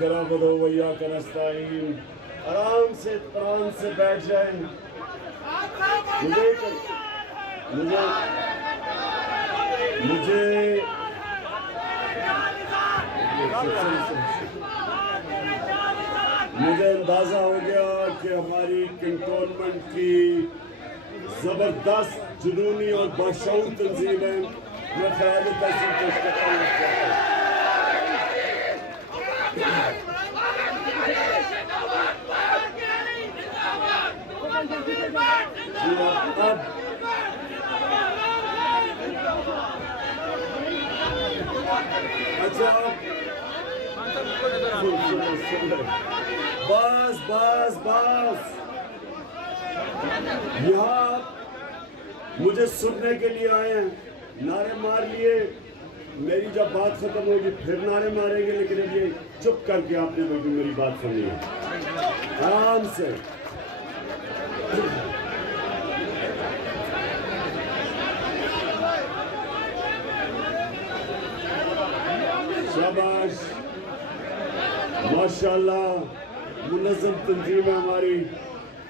करा बदो भैया करस्ताइन। आराम से प्राण से बैठ जाए। मुझे अंदाजा हो गया कि हमारी कंटोनमेंट की जबरदस्त जुनूनी और बाशऊर तंजीम है। मैं ख्याल अच्छा बस यहाँ मुझे सुनने के लिए आए हैं। नारे मार लिए, मेरी जब बात खत्म होगी फिर नारे मारेंगे, लेकिन अब ये चुप करके आपने भी मेरी बात सुनी है आराम से। शाबाश, माशाल्लाह, मुनज़्ज़म तंजीम है हमारी।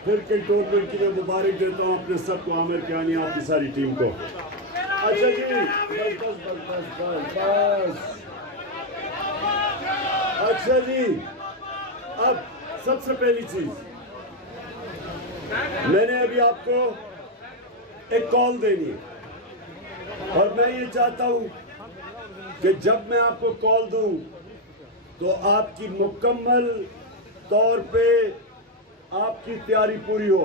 फिर कंटोनमेंट की मैं मुबारक देता हूँ अपने सबको, आमिर कियानी आपकी सारी टीम को। अच्छा जी, बस। अच्छा जी, अब सबसे पहली चीज, मैंने अभी आपको एक कॉल देनी है और मैं ये चाहता हूं कि जब मैं आपको कॉल दूं तो आपकी मुकम्मल तौर पे आपकी तैयारी पूरी हो।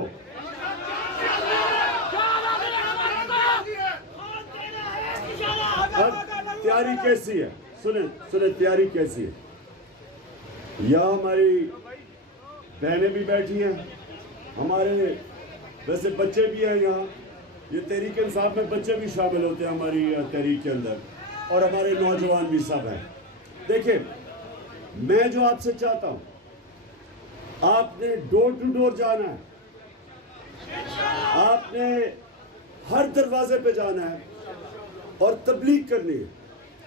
अब तैयारी कैसी है, सुने तैयारी कैसी है। यहाँ हमारी बहनें भी बैठी हैं, हमारे वैसे बच्चे भी हैं यहाँ। ये तहरीक इंसाफ में बच्चे भी शामिल होते हैं हमारी तहरीक के अंदर, और हमारे नौजवान भी सब हैं। देखिए, मैं जो आपसे चाहता हूँ, आपने डोर टू डोर जाना है, आपने हर दरवाजे पे जाना है और तबलीग करनी है।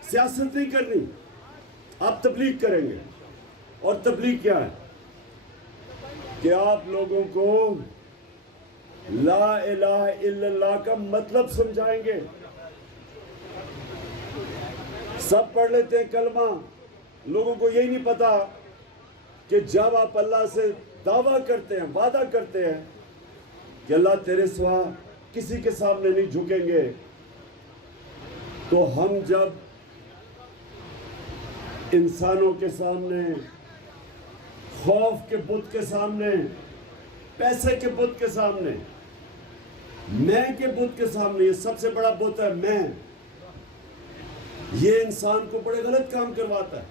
सियासत नहीं करनी, आप तबलीग करेंगे। और तबलीग क्या है कि आप लोगों को ला इलाहा इल्लल्लाह का मतलब समझाएंगे। सब पढ़ लेते हैं कलमा, लोगों को यही नहीं पता कि जब आप अल्लाह से दावा करते हैं, वादा करते हैं कि अल्लाह तेरे सिवा किसी के सामने नहीं झुकेंगे, तो हम जब इंसानों के सामने, खौफ के बुत के सामने, पैसे के बुत के सामने, मैं के बुत के सामने, ये सबसे बड़ा बुत है मैं, ये इंसान को बड़े गलत काम करवाता है।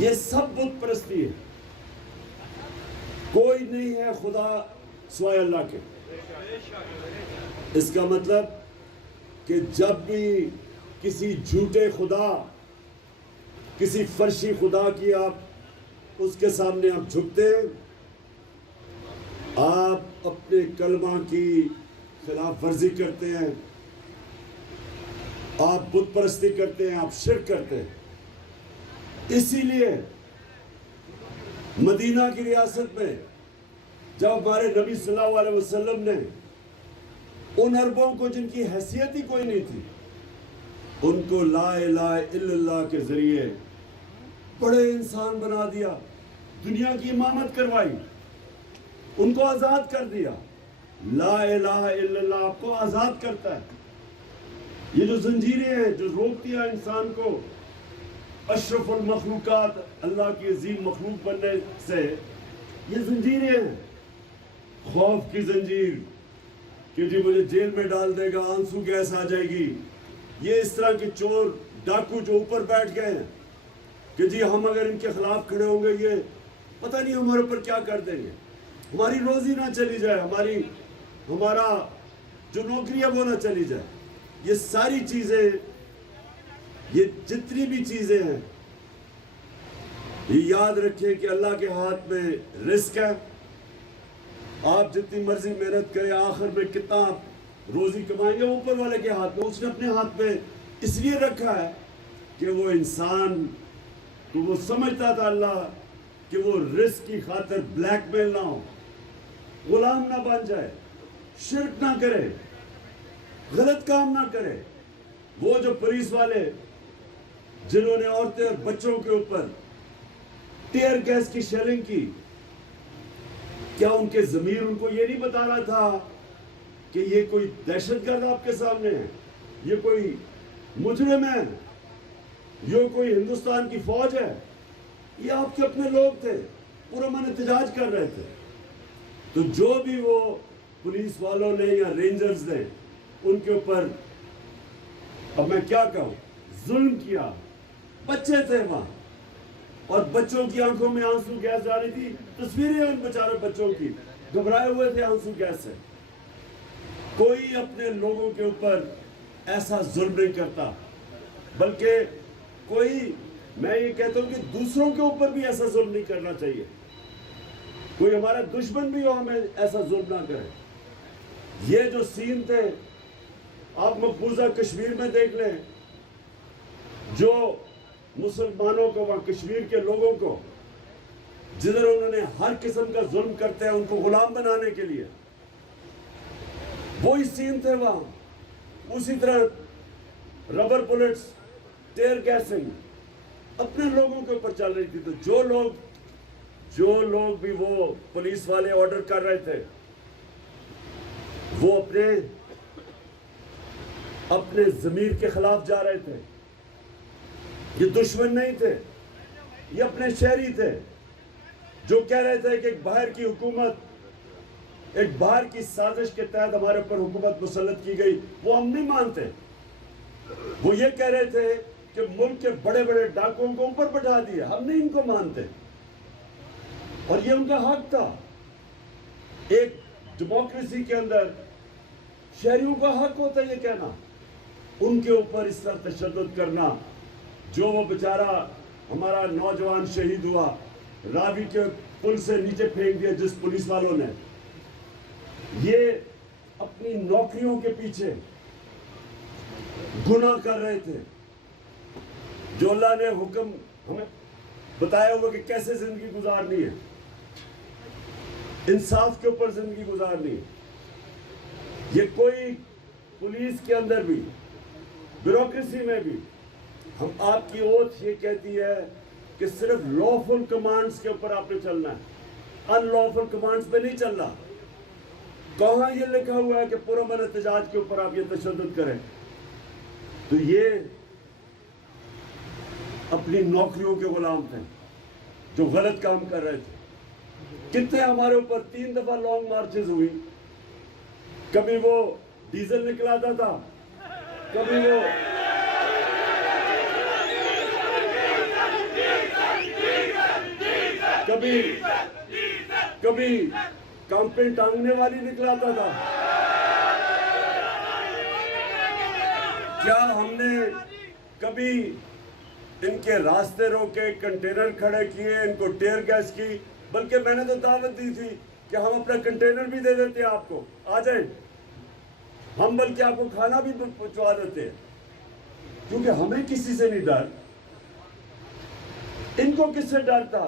ये सब बुत परस्ती है। कोई नहीं है खुदा सिवाय अल्लाह के। इसका मतलब कि जब भी किसी झूठे खुदा, किसी फर्शी खुदा की आप उसके सामने आप झुकते हैं, आप अपने कलमा की खिलाफ वर्जी करते हैं, आप बुत परस्ती करते हैं, आप शिर्क करते हैं। इसीलिए मदीना की रियासत में जब हमारे नबी सल्लल्लाहु अलैहि वसल्लम ने उन अरबों को जिनकी हैसियत ही कोई नहीं थी, उनको ला इलाहा इल्लल्लाह के जरिए बड़े इंसान बना दिया, दुनिया की इमामत करवाई, उनको आजाद कर दिया। ला इलाहा इल्लल्लाह आपको आजाद करता है। ये जो जंजीरें हैं जो रोकती है इंसान को अशरफुल मखलूकात, अल्लाह की अजीम मखलूक बनने से, ये जंजीरें हैं। खौफ की जंजीर कि जी मुझे जेल में डाल देगा, आंसू गैस आ जाएगी। ये इस तरह के चोर डाकू जो ऊपर बैठ गए हैं कि जी हम अगर इनके खिलाफ खड़े होंगे, ये पता नहीं हमारे ऊपर क्या कर देंगे, हमारी रोजी ना चली जाए, हमारा जो नौकरी है वो ना चली जाए। ये सारी चीजें, ये जितनी भी चीजें हैं, ये याद रखें कि अल्लाह के हाथ में रिस्क है। आप जितनी मर्जी मेहनत करें, आखिर में कितना आप रोजी कमाएंगे ऊपर वाले के हाथ में। उसने अपने हाथ में इसलिए रखा है कि वो इंसान तो वो समझता था अल्लाह कि वो रिस्क की खातिर ब्लैकमेल ना हो, गुलाम ना बन जाए, शिर्क ना करे, गलत काम ना करे। वो जो पुलिस वाले जिन्होंने औरतें और बच्चों के ऊपर टीयर गैस की शेलिंग की, क्या उनके ज़मीर उनको ये नहीं बता रहा था कि ये कोई दहशतगर्द आपके सामने है, ये कोई मुजरिम है, ये कोई हिंदुस्तान की फौज है? ये आपके अपने लोग थे, पुरअमन एहतजाज कर रहे थे। तो जो भी वो पुलिस वालों ने या रेंजर्स ने उनके ऊपर, अब मैं क्या कहूं, जुल्म किया। बच्चे थे वहां और बच्चों की आंखों में आंसू गैस जा रही थी। तस्वीरें उन बेचारे बच्चों की, घबराए हुए थे आंसू गैस से। कोई अपने लोगों के ऊपर ऐसा जुल्म नहीं करता, बल्कि कोई, मैं ये कहता हूं कि दूसरों के ऊपर भी ऐसा जुल्म नहीं करना चाहिए। कोई हमारा दुश्मन भी हो, हमें ऐसा जुल्म ना करे। ये जो सीन थे आप मकबूजा कश्मीर में देख लें, जो मुसलमानों को, वहां कश्मीर के लोगों को, जिधर उन्होंने हर किस्म का जुल्म करते हैं उनको गुलाम बनाने के लिए, वही सीन थे वहां। उसी तरह रबर बुलेट्स, टेयर गैसिंग अपने लोगों के ऊपर चल रही थी। तो जो लोग भी वो पुलिस वाले ऑर्डर कर रहे थे, वो अपने जमीर के खिलाफ जा रहे थे। ये दुश्मन नहीं थे, ये अपने शहरी थे जो कह रहे थे कि एक बाहर की हुकूमत, एक बाहर की साजिश के तहत हमारे ऊपर हुकूमत मुसल्लत की गई, वो हम नहीं मानते। वो ये कह रहे थे कि मुल्क के बड़े बड़े डाकुओं को ऊपर बैठा दिया, हम नहीं इनको मानते। और ये उनका हक था। एक डेमोक्रेसी के अंदर शहरियों का हक होता है ये कहना। उनके ऊपर इस तरह तशद्दुद करना, जो वो बेचारा हमारा नौजवान शहीद हुआ, रावी के पुल से नीचे फेंक दिया जिस पुलिस वालों ने, ये अपनी नौकरियों के पीछे गुनाह कर रहे थे। जो अल्लाह ने हुक्म हमें बताया हुआ कि कैसे जिंदगी गुजारनी है, इंसाफ के ऊपर जिंदगी गुजारनी है। ये कोई पुलिस के अंदर भी, ब्यूरोक्रेसी में भी, हम आपकी ओथ ये कहती है कि सिर्फ लॉफुल कमांड्स के ऊपर आपने चलना है, अनलॉफुल कमांड्स पे नहीं चलना। कहां ये लिखा हुआ है कि पुरअमन एहतजाज के ऊपर आप ये तशद्दुद करें? तो ये अपनी नौकरियों के गुलाम थे जो गलत काम कर रहे थे। कितने हमारे ऊपर 3 दफा लॉन्ग मार्चेस हुई। कभी वो डीजल निकलाता था, कभी वो कभी कंपेन टांगने वाली निकलाता था। क्या हमने कभी इनके रास्ते रोके, कंटेनर खड़े किए, इनको टेयर गैस की? बल्कि मैंने तो दावत दी थी कि हम अपना कंटेनर भी दे देते हैं आपको, आ जाए, हम बल्कि आपको खाना भी पहुंचवा देते हैं, क्योंकि हमें किसी से नहीं डर। इनको किससे डर था?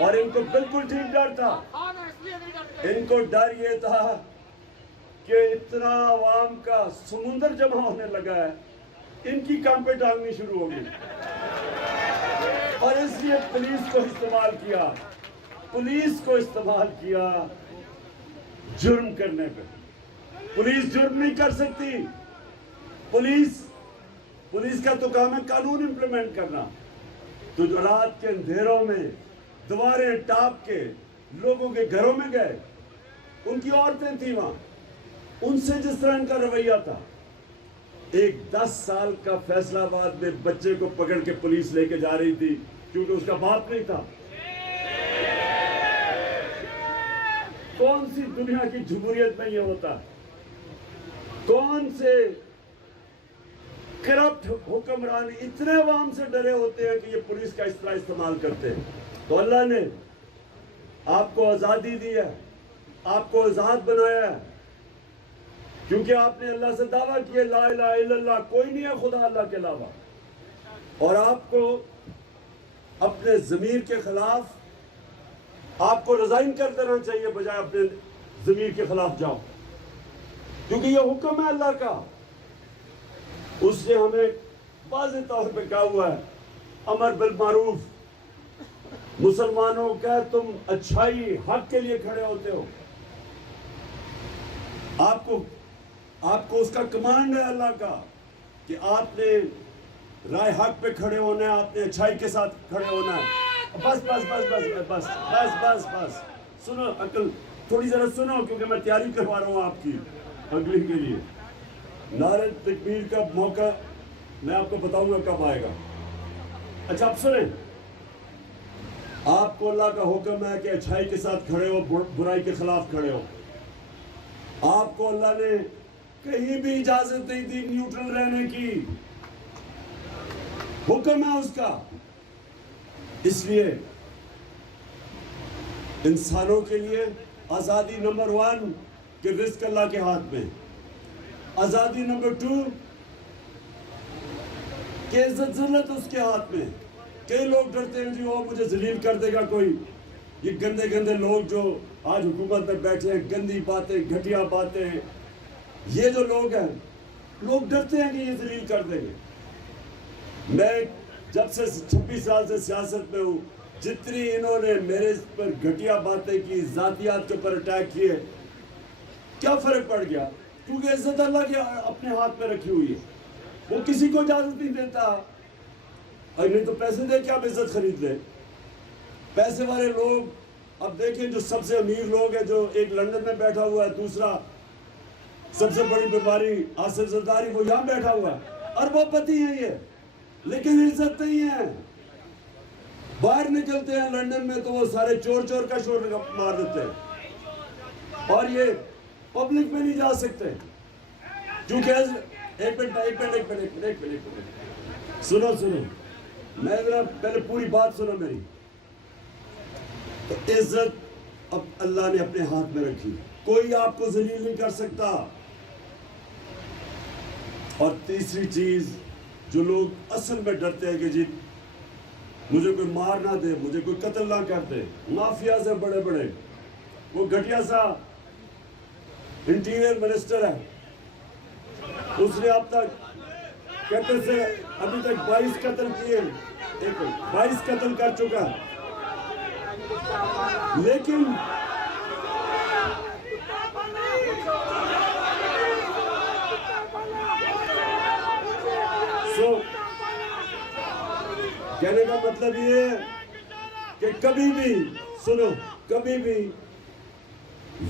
और इनको बिल्कुल ठीक डर था। इनको डर ये था कि इतना आवाम का समुंदर जमा होने लगा है, इनकी कांपे टांगनी शुरू हो गई। और इसलिए पुलिस को इस्तेमाल किया जुर्म करने पे। पुलिस जुर्म नहीं कर सकती। पुलिस का तो काम है कानून इंप्लीमेंट करना। तो जो रात के अंधेरों में दीवारें टाप के लोगों के घरों में गए, उनकी औरतें थी वहां, उनसे जिस तरह इनका रवैया था, एक 10 साल का फैसलाबाद में बच्चे को पकड़ के पुलिस लेके जा रही थी क्योंकि उसका बाप नहीं था। कौन सी दुनिया की जमहूरियत में ये होता है? कौन से करप्ट हुक्मरान इतने अवाम से डरे होते हैं कि ये पुलिस का इस तरह इस्तेमाल करते हैं? तो अल्लाह ने आपको आजादी दी है, आपको आजाद बनाया है, क्योंकि आपने अल्लाह से दावा किया ला इलाहा इल्लल्लाह, कोई नहीं है खुदा अल्लाह के अलावा। और आपको अपने ज़मीर के खिलाफ आपको रिजाइन कर देना चाहिए, बजाय अपने ज़मीर के खिलाफ जाओ, क्योंकि ये हुक्म है अल्लाह का। उसने हमें वाज़ेह तौर पे कहा हुआ है, अमर बिल मारूफ, मुसलमानों का तुम अच्छाई हक के लिए खड़े होते हो, आपको उसका कमांड है अल्लाह का कि आपने राय हक पे खड़े होना है, आपने अच्छाई के साथ खड़े होना है। बस बस बस बस बस बस बस बस सुनो, अकल थोड़ी जरा सुनो, क्योंकि मैं तैयारी करवा रहा हूँ आपकी अगली के लिए। नारे तकबीर का मौका मैं आपको बताऊंगा कब आएगा। अच्छा आप सुने, आपको अल्लाह का हुक्म है कि अच्छाई के साथ खड़े हो, बुराई के खिलाफ खड़े हो। आपको अल्लाह ने कहीं भी इजाजत नहीं दी न्यूट्रल रहने की, हुक्म है उसका। इसलिए इंसानों के लिए आजादी नंबर 1 कि रिस्क अल्लाह के हाथ में, आजादी नंबर 2 कि इज्जत जिल्लत उसके हाथ में। कई लोग डरते हैं जी वो मुझे जलील कर देगा कोई, ये गंदे गंदे लोग जो आज हुकूमत में बैठे हैं, गंदी बातें, घटिया बातें, ये जो लोग हैं, लोग डरते हैं कि ये जलील कर देंगे। मैं जब से 26 साल से सियासत में हूँ, जितनी इन्होंने मेरे पर घटिया बातें की, जातियात के ऊपर अटैक किए, क्या फर्क पड़ गया? क्योंकि इज्जत अल्लाह के अपने हाथ में रखी हुई है, वो किसी को इजाजत नहीं देता। और नहीं तो पैसे दे के आप इज्जत खरीद ले। पैसे वाले लोग अब देखें, जो सबसे अमीर लोग हैं, जो एक लंदन में बैठा हुआ है, दूसरा सबसे बड़ी बीमारी आसिफ जरदारी, वो यहाँ बैठा हुआ है, अरबोपति है ये, लेकिन इज्जत नहीं है। बाहर निकलते हैं लंदन में तो वो सारे चोर चोर का शोर मार देते हैं, और ये पब्लिक में नहीं जा सकते क्योंकि एक मिनट सुनो, मैं जरा पहले पूरी बात सुनो मेरी। तो इज्जत अब अल्लाह ने अपने हाथ में रखी, कोई आपको जलील नहीं कर सकता। और तीसरी चीज, जो लोग असल में डरते हैं कि जी मुझे कोई मार ना दे, मुझे कोई कत्ल ना कर दे, माफिया से बड़े बड़े, वो घटिया सा इंटीरियर मिनिस्टर है, उसने अब तक कहते से अभी तक 22 कत्ल किए, 22 कत्ल कर चुका, लेकिन कहने का मतलब ये है कि कभी भी सुनो, कभी भी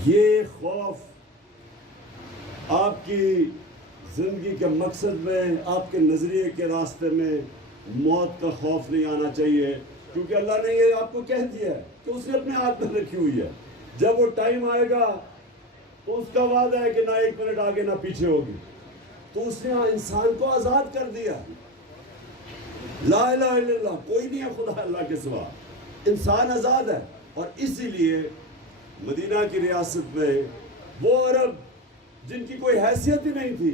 ये खौफ आपकी जिंदगी के मकसद में, आपके नजरिए के रास्ते में मौत का खौफ नहीं आना चाहिए, क्योंकि अल्लाह ने ये आपको कह दिया है कि उसने अपने हाथ में रखी हुई है। जब वो टाइम आएगा तो उसका वादा है कि ना 1 मिनट आगे ना पीछे होगी। तो उसने इंसान को आजाद कर दिया। ला इलाहा इल्लल्लाह, कोई नहीं है खुदा अल्लाह के सिवा, इंसान आजाद है। और इसीलिए मदीना की रियासत में वो अरब जिनकी कोई हैसियत ही नहीं थी,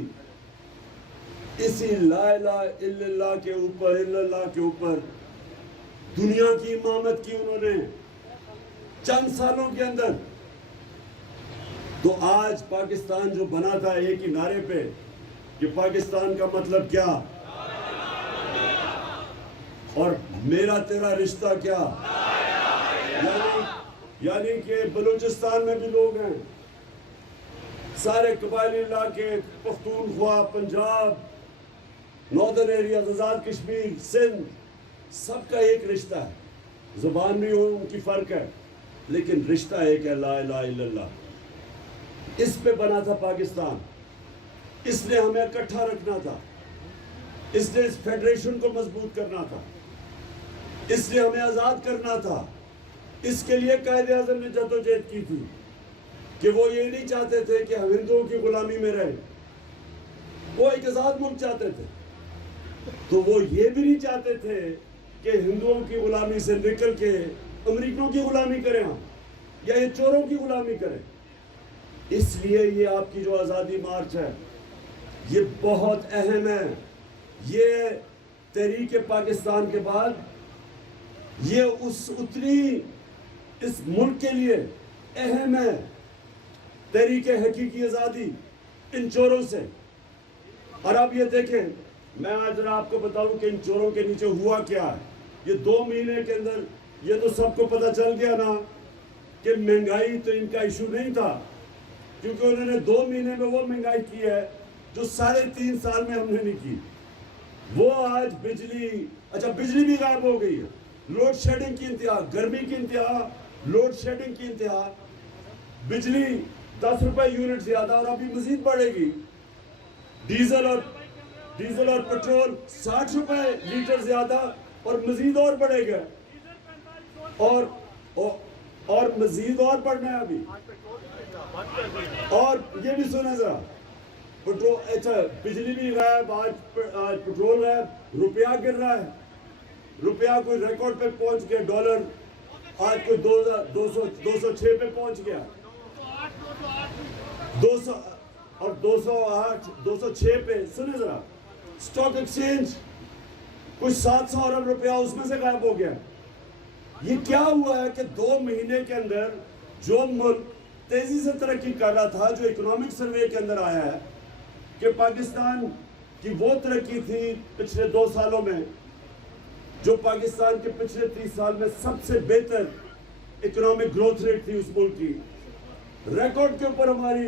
इसी ला इलाहा इल्लल्लाह के ऊपर दुनिया की इमामत की उन्होंने चंद सालों के अंदर। तो आज पाकिस्तान जो बना था एक ही नारे पे कि पाकिस्तान का मतलब क्या और मेरा तेरा रिश्ता क्या, यानी कि बलूचिस्तान में भी लोग हैं, सारे कबायली इलाके, पख्तूनख्वा, पंजाब, नॉर्दर्न एरिया, आज़ाद कश्मीर, सिंध, सबका एक रिश्ता है। ज़ुबान भी उनकी फ़र्क है, लेकिन रिश्ता एक है, ला इलाहा इल्लल्लाह। इस पे बना था पाकिस्तान, इसने हमें इकट्ठा रखना था, इसने इस फेडरेशन को मजबूत करना था, इसने हमें आज़ाद करना था। इसके लिए कायदे आज़म ने जद्दोजहद की थी कि वो ये नहीं चाहते थे कि हम हिंदुओं की गुलामी में रहें, वो एक आज़ाद मुल्क चाहते थे। तो वो ये भी नहीं चाहते थे कि हिंदुओं की गुलामी से निकल के अमरीकियों की गुलामी करें हम, या ये चोरों की गुलामी करें। इसलिए ये आपकी जो आज़ादी मार्च है ये बहुत अहम है। ये तहरीक पाकिस्तान के बाद ये उतनी इस मुल्क के लिए अहम है तहरीक हकीकी आज़ादी इन चोरों से। और अब ये देखें, मैं आज जरा आपको बताऊं कि इन चोरों के नीचे हुआ क्या है। ये 2 महीने के अंदर ये तो सबको पता चल गया ना कि महंगाई तो इनका इशू नहीं था, क्योंकि उन्होंने 2 महीने में वो महंगाई की है जो 3.5 साल में हमने नहीं की। वो आज बिजली भी गायब हो गई है, लोड शेडिंग की इंतहा, गर्मी की इंतहा, लोड शेडिंग की इंतहा, बिजली 10 रुपए यूनिट ज्यादा और अभी मजीद बढ़ेगी। डीजल और पेट्रोल 60 रुपए लीटर ज्यादा और मजीद और बढ़ेगा, और मजीद और बढ़ना है अभी। और ये भी सुने जरा, पेट्रोल अच्छा बिजली भी गायब, आज पेट्रोल गायब, रुपया गिर रहा है, रुपया कोई रिकॉर्ड पे पहुंच गया, डॉलर आज कोई 206 पे पहुंच गया, 200 और 208 206 पे। सुने जरा, स्टॉक एक्सचेंज कुछ 700 अरब रुपया उसमें से गायब हो गया। ये क्या हुआ है कि 2 महीने के अंदर जो मुल्क तेजी से तरक्की कर रहा था, जो इकोनॉमिक सर्वे के अंदर आया है कि पाकिस्तान की वो तरक्की थी पिछले 2 सालों में जो पाकिस्तान के पिछले 30 साल में सबसे बेहतर इकोनॉमिक ग्रोथ रेट थी उस मुल्क की, रिकॉर्ड के ऊपर हमारी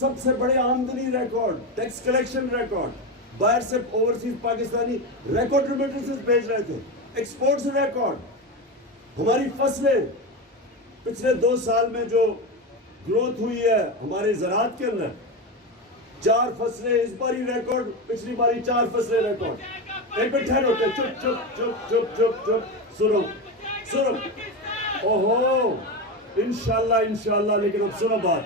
सबसे बड़े आमदनी रिकॉर्ड, टैक्स कलेक्शन रिकॉर्ड, बाहर से ओवरसीज पाकिस्तानी रिकॉर्ड रेमिटेंसेस भेज रहे थे, एक्सपोर्ट्स रिकॉर्ड, हमारी फसलें पिछले 2 साल में जो ग्रोथ हुई है हमारे ज़राअत के अंदर, 4 फसलें इस बारी रिकॉर्ड, पिछली बारी 4 फसलें रिकॉर्ड। एक मिनट ठहरो, चुप चुप चुप चुप चुप चुप, सुनो, ओहो, इंशाल्लाह, लेकिन अब सुनो बात।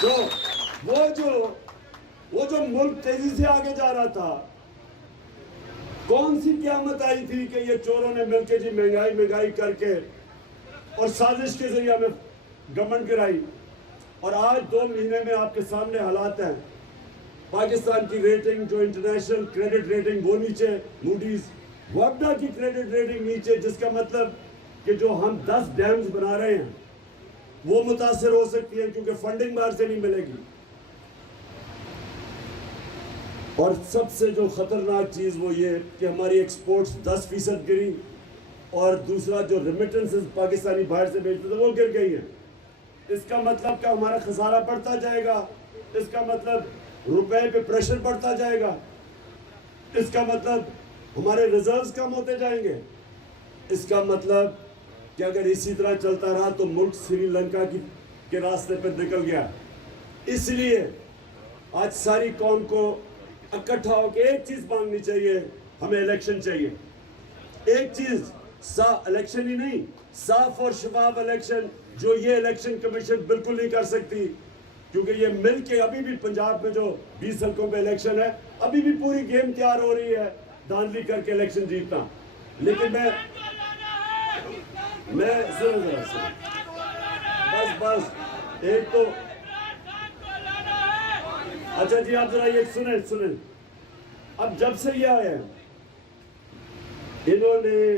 तो वो जो मुल्क तेजी से आगे जा रहा था, कौन सी क़यामत आई थी कि ये चोरों ने मिलकर जी महंगाई करके और साजिश के जरिए हमें गवर्नमेंट गिराई। और आज 2 महीने में आपके सामने हालात हैं, पाकिस्तान की रेटिंग, जो इंटरनेशनल क्रेडिट रेटिंग वो नीचे, मूडीज, वबडा की क्रेडिट रेटिंग नीचे, जिसका मतलब कि जो हम 10 डैम्स बना रहे हैं वो मुतासर हो सकती है क्योंकि फंडिंग बाहर से नहीं मिलेगी। और सबसे जो खतरनाक चीज वो ये कि हमारी एक्सपोर्ट्स 10% गिरी, और दूसरा जो रेमिटेंसेस पाकिस्तानी बाहर से भेजते थे वो गिर गई है। इसका मतलब क्या, हमारा खसारा बढ़ता जाएगा, इसका मतलब रुपए पे प्रेशर बढ़ता जाएगा, इसका मतलब हमारे रिजर्व्स कम होते जाएंगे, इसका मतलब कि अगर इसी तरह चलता रहा तो मुल्क श्रीलंका के रास्ते पर निकल गया। इसलिए आज सारी कौम को इकट्ठा होकर एक चीज मांगनी चाहिए, हमें इलेक्शन चाहिए। एक चीज, इलेक्शन ही नहीं, साफ और शफाफ इलेक्शन, जो ये इलेक्शन कमीशन बिल्कुल नहीं कर सकती, क्योंकि ये मिल के अभी भी पंजाब में जो 20 हल्कों पे इलेक्शन है, अभी भी पूरी गेम तैयार हो रही है धांधली करके इलेक्शन जीतना। लेकिन मैं बस एक तो अच्छा जी, आप जरा ये सुने, अब जब से ये आए इन्होंने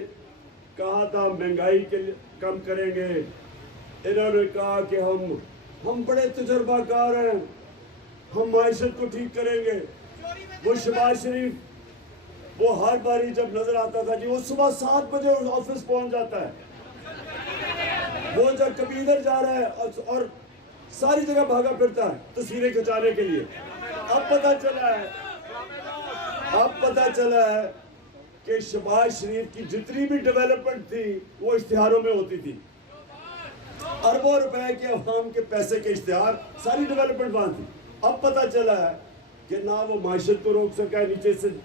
कहा था महंगाई के कम करेंगे, इन्होंने कहा कि हम बड़े तजुर्बाकार हैं, हम माइशत को ठीक करेंगे। वो शहबाज शरीफ, वो हर बारी जब नजर आता था जी, वो सुबह 7 बजे ऑफिस पहुंच जाता है, वो जब कभी इधर जा रहा है और सारी जगह भागा फिरता है तस्वीरें खिंचाने के लिए। अब पता चला है कि शहबाज शरीफ की जितनी भी डेवलपमेंट थी वो इश्तिहारों में होती थी, अरबों रुपए के अवाम के पैसे के इश्तिहार, सारी डेवलपमेंट वहां थी। अब पता चला है कि ना वो माइशत को रोक सका है,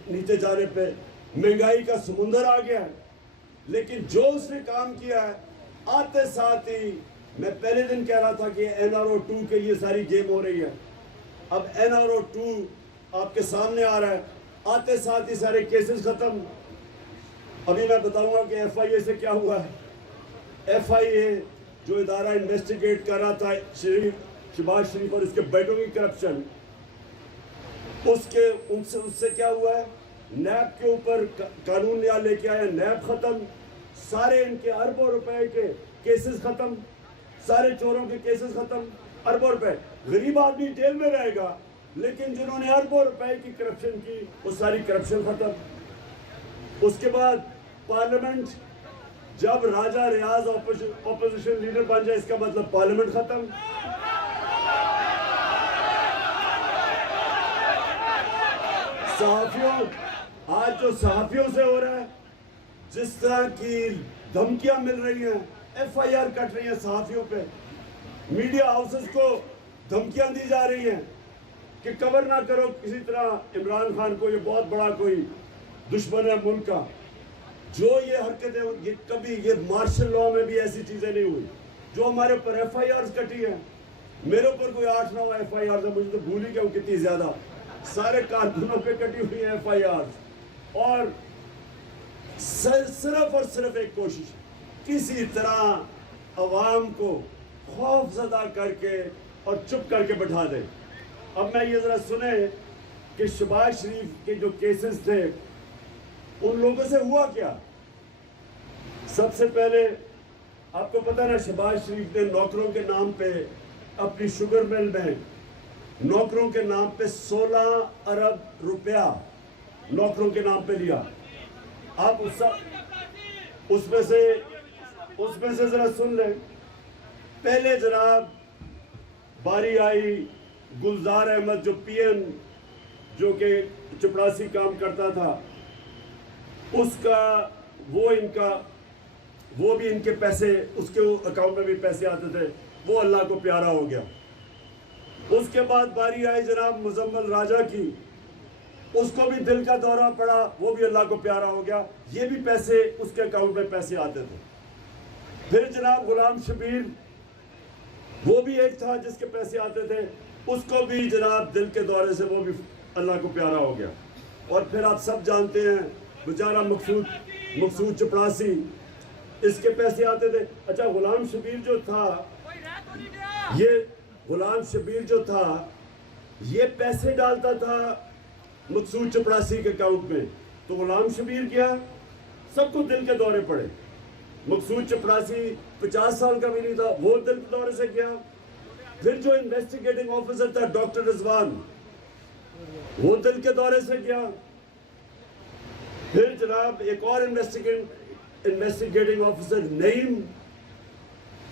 नीचे जाने पे महंगाई का समुंदर आ गया है। लेकिन जो उसने काम किया है, आते साथ ही मैं पहले दिन कह रहा था कि NRO 2 के लिए सारी गेम हो रही है, अब NRO 2 आपके सामने आ रहा है, आते साथ ही सारे केसेस खत्म। अभी मैं बताऊंगा कि FIA से क्या हुआ है। FIA जो इदारा इन्वेस्टिगेट कर रहा था शहबाज शरीफ और उसके बेटों की करप्शन, उसके उससे क्या हुआ है, नैब के ऊपर कानून नया लेके आया, नैब खत्म, सारे इनके अरबों रुपए के केसेस खत्म, सारे चोरों के केसेस खत्म, अरबों रुपए। गरीब आदमी जेल में रहेगा, लेकिन जिन्होंने अरबों रुपए की करप्शन की वो सारी करप्शन खत्म। उसके बाद पार्लियामेंट, जब राजा रियाज ऑपोजिशन लीडर बन जाए इसका मतलब पार्लियामेंट खत्म। सहाफियों, आज जो सहाफियों से हो रहा है, जिस तरह की धमकियां मिल रही हैं, FIR कट रही है सहाफियों पे, मीडिया हाउसेस को धमकियां दी जा रही हैं कि कवर ना करो किसी तरह इमरान खान को, ये बहुत बड़ा कोई दुश्मन है मुल्क का। जो ये हरकतें, ये कभी, ये मार्शल लॉ में भी ऐसी चीजें नहीं हुई। जो हमारे ऊपर FIR कटी है, मेरे ऊपर कोई 8-9 FIR है, मुझे तो भूल ही गया कितनी ज्यादा, सारे कारकुनों पे कटी हुई है FIR। और सिर्फ और सिर्फ एक कोशिश, किसी तरह अवाम को खौफजदा करके और चुप करके बैठा दे। अब मैं ये जरा सुने कि शहबाज शरीफ के जो केसेस थे उन लोगों से हुआ क्या। सबसे पहले आपको पता ना, शहबाज शरीफ ने नौकरों के नाम पे अपनी शुगर मिल में नौकरों के नाम पे 16 अरब रुपया नौकरों के नाम पे लिया। आप उसमें से जरा सुन लें। पहले जनाब बारी आई गुलजार अहमद, जो PN जो कि चपरासी काम करता था, उसका वो भी इनके पैसे, उसके अकाउंट में भी पैसे आते थे, वो अल्लाह को प्यारा हो गया। उसके बाद बारी आई जनाब मुजम्मल राजा की, उसको भी दिल का दौरा पड़ा, वो भी अल्लाह को प्यारा हो गया, ये भी पैसे उसके अकाउंट में पैसे आते थे। फिर जनाब गुलाम शबीर, वो भी एक था जिसके पैसे आते थे, उसको भी जनाब दिल के दौरे से वो भी अल्लाह को प्यारा हो गया। और फिर आप सब जानते हैं बेचारा मकसूद चपरासी, इसके पैसे आते थे। अच्छा, गुलाम शबीर जो था, ये पैसे डालता था मकसूद चपरासी के अकाउंट में, तो गुलाम शबीर क्या, सबको दिल के दौरे पड़े। मकसूद चपरासी 50 साल का भी नहीं था, वो दिल के दौरे से गया। फिर जो इन्वेस्टिगेटिंग ऑफिसर था डॉक्टर रिजवान, वो दिल के दौरे से गया। फिर जनाब एक और इन्वेस्टिगेटिंग ऑफिसर नईम,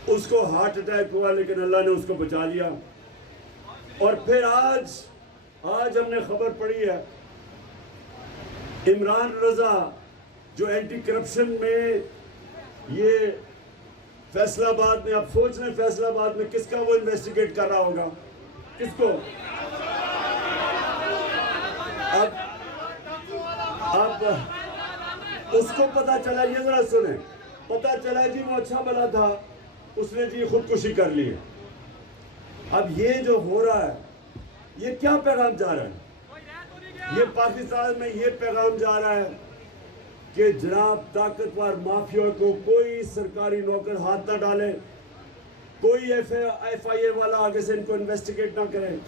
उसको हार्ट अटैक हुआ, लेकिन अल्लाह ने उसको बचा लिया। और फिर आज हमने खबर पड़ी है, इमरान रजा जो एंटी करप्शन में, ये फैसलाबाद में, आप सोच रहे हैं फैसलाबाद में किसका वो इन्वेस्टिगेट कर रहा होगा, किसको। अब उसको पता चला, ये जरा सुने, पता चला जी वो अच्छा भला था, उसने जी खुदकुशी कर ली है। अब ये जो हो रहा है, ये क्या पैगाम जा रहा है, ये पाकिस्तान में ये पैगाम जा रहा है कि जनाब ताकतवर माफिया को कोई सरकारी नौकर हाथ ना डाले, कोई FIA वाला आगे से इनको इन्वेस्टिगेट ना करे।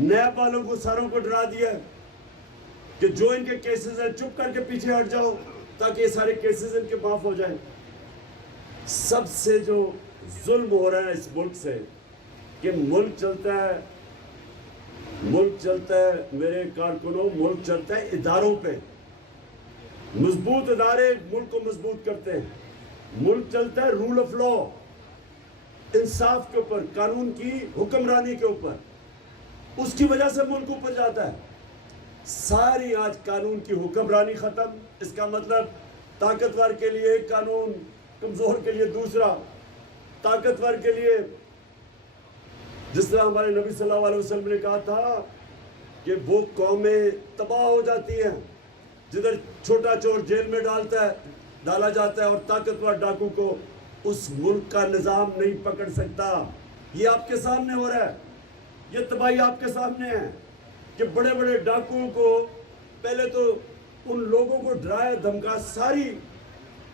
नैब वालों को सारों को डरा दिया कि जो इनके केसेस हैं चुप करके पीछे हट जाओ, ताकि ये सारे केसेस इनके माफ हो जाए। सबसे जो जुल्म हो रहा है इस मुल्क से, कि मुल्क चलता है मेरे कारकुनों, मुल्क चलता है इदारों पे। मजबूत इदारे मुल्क को मजबूत करते हैं। मुल्क चलता है रूल ऑफ लॉ, इंसाफ के ऊपर, कानून की हुक्मरानी के ऊपर। उसकी वजह से मुल्क ऊपर जाता है। सारी आज कानून की हुक्मरानी खत्म। इसका मतलब ताकतवर के लिए एक कानून, कमजोर के लिए दूसरा। ताकतवर के लिए, जिस तरह हमारे नबी सल्लल्लाहु अलैहि वसल्लम ने कहा था कि वो कौमें तबाह हो जाती हैं जिधर छोटा चोर जेल में डाला जाता है और ताकतवर डाकू को उस मुल्क का निज़ाम नहीं पकड़ सकता। ये आपके सामने हो रहा है, ये तबाही आपके सामने है कि बड़े बड़े डाकुओं को पहले तो उन लोगों को डराया धमका,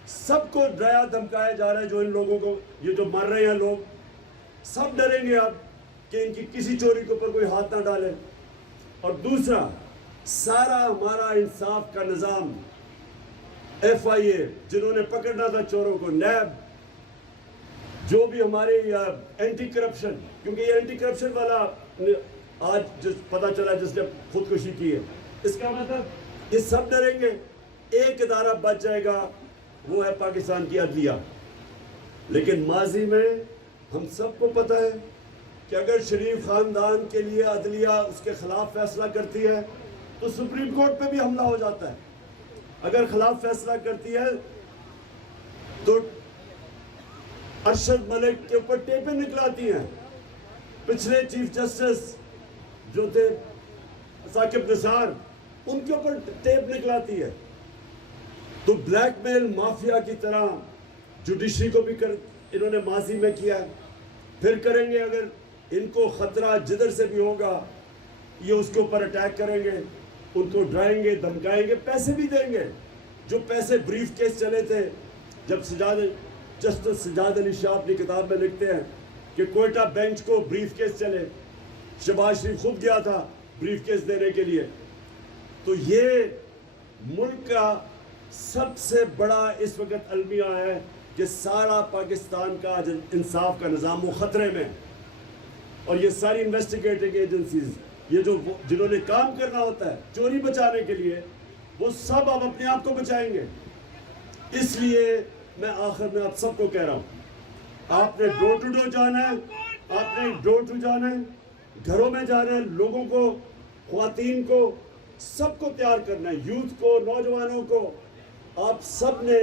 सबको डराया धमकाया जा रहा है। जो इन लोगों को, ये जो मर रहे हैं लोग, सब डरेंगे अब कि इनकी किसी चोरी के ऊपर कोई हाथ ना डाले। और दूसरा सारा हमारा इंसाफ का निज़ाम, FIA जिन्होंने पकड़ना था चोरों को, नैब, जो भी हमारे एंटी करप्शन, क्योंकि ये एंटी करप्शन वाला आज जिस पता चला जिसने खुदकुशी की है, इसका मतलब ये सब डरेंगे, एक इदारा बच जाएगा, वो है पाकिस्तान की अदलिया। लेकिन माजी में हम सबको पता है कि अगर शरीफ खानदान के लिए अदलिया उसके खिलाफ फैसला करती है तो सुप्रीम कोर्ट पे भी हमला हो जाता है। अगर खिलाफ फैसला करती है तो अरशद मलिक के ऊपर टेपें निकलाती हैं। पिछले चीफ जस्टिस जो थे साकिब निसार, उनके ऊपर टेप निकलाती है। तो ब्लैकमेल माफिया की तरह जुडिशरी को भी इन्होंने माजी में किया, फिर करेंगे। अगर इनको खतरा जिधर से भी होगा ये उसके ऊपर अटैक करेंगे, उनको डराएंगे, धमकाएंगे, पैसे भी देंगे। जो पैसे ब्रीफ केस चले थे, जब जस्टिस सजाद अली शाह अपनी किताब में लिखते हैं कि कोयटा बेंच को ब्रीफ केस चले, शहबाज शरीफ खुद गया था ब्रीफ केस देने के लिए। तो ये मुल्क का सबसे बड़ा इस वक्त अलमिया है कि सारा पाकिस्तान का इंसाफ का निज़ाम वो ख़तरे में। और ये सारी इन्वेस्टिगेटिंग एजेंसीज, ये जो जिन्होंने काम करना होता है चोरी बचाने के लिए, वो सब अब अपने आप को बचाएंगे। इसलिए मैं आखिर में आप सबको कह रहा हूँ, आपने डोर टू डोर जाना है, आपने डोर टू जाना है, घरों में जाना है, लोगों को, ख्वातीन को, सबको तैयार करना है, यूथ को, नौजवानों को। आप सब ने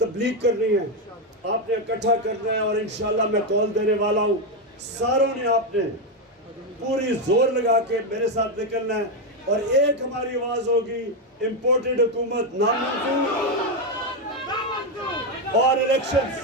तबलीग करनी है, आपने इकट्ठा करना है। और इंशाल्लाह मैं कॉल देने वाला हूँ, सारों ने आपने पूरी जोर लगा के मेरे साथ निकलना है। और एक हमारी आवाज होगी, इम्पोर्टेड हुकूमत नामंजूर और इलेक्शंस